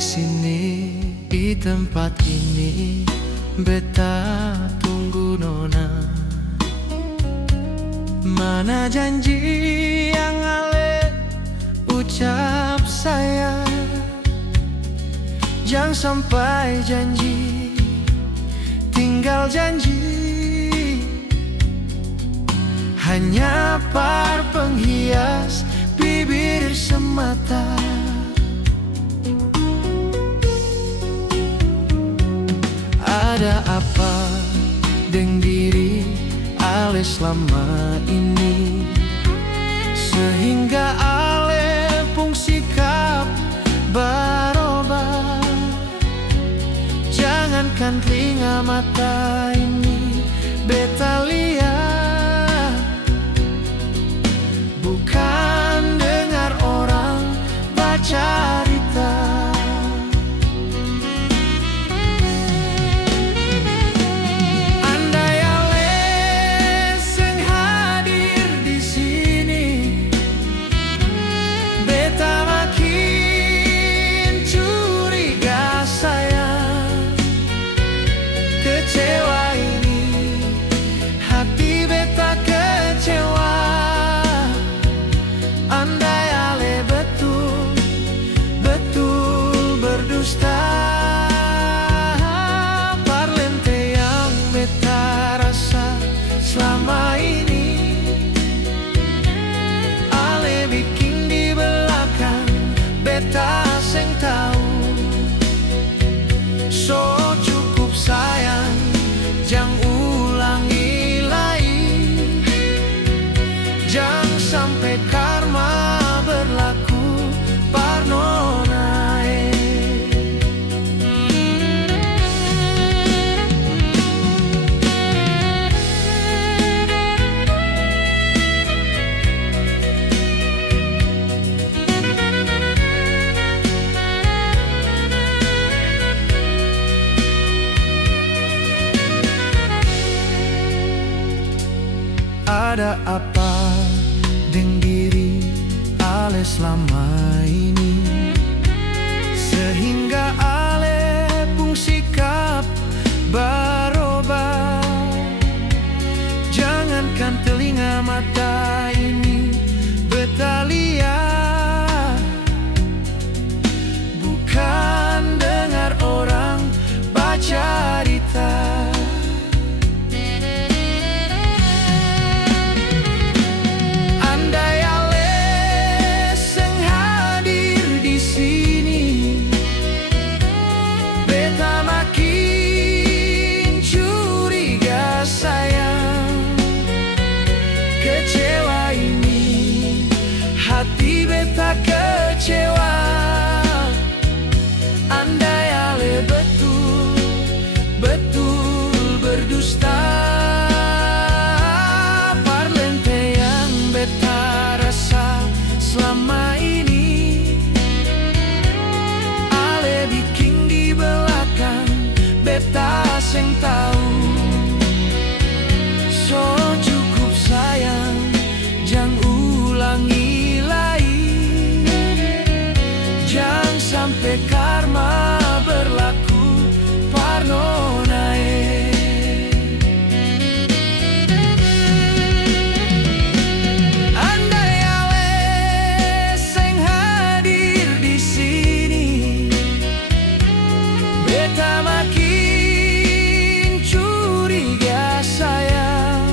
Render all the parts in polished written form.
sini, di tempat ini, beta tunggu nona. Mana janji yang ale ucap saya? Jangan sampai janji tinggal janji, hanya par penghias bibir semata. Ada apa dengan diri ale selama ini, sehingga ale pun sikap berubah? Jangankan telinga mata ini beta lihat, bukan dengar orang baca cerita. Kecewa ini, hati beta kecewa. Andai ale betul-betul berdusta, parlente yang beta rasa selama ini, ale bikin di belakang beta seng tahu. So cukup sayang, jangan ulangi lagi. Jangan sampai karma berlaku parnona. Ada apa dengan diri ale selama ini, sehingga ale pun sikap berubah? Jangankan telinga mata ini beta lihat, bukan dengar orang baca cerita. Kecewa ini, hati beta kecewa. Andai ale betul-betul berdusta, parlente yang beta rasa selama ini, ale bikin di belakang beta seng tahu. So cukup sayang, jangan ulangi lagi. Jangan sampai karma berlaku parnona. Andai ale seng hadir di sini, beta makin curiga sayang.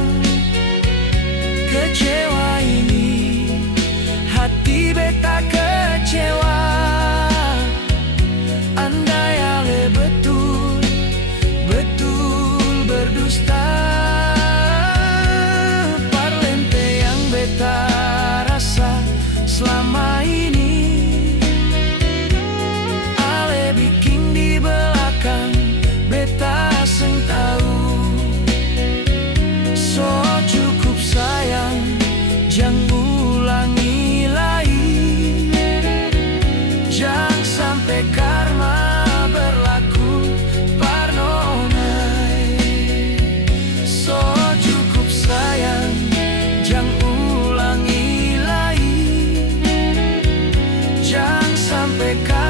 Kecewa ini, hati beta kecewa. Andai ale betul-betul berdusta, parlente yang beta rasa selama ini, ale bikin di belakang beta seng tahu. So cukup sayang, jangan ulangi lagi. Jangan sampai karma berlaku parnona. So cukup sayang, jangan ulangi lagi. Jangan sampai karma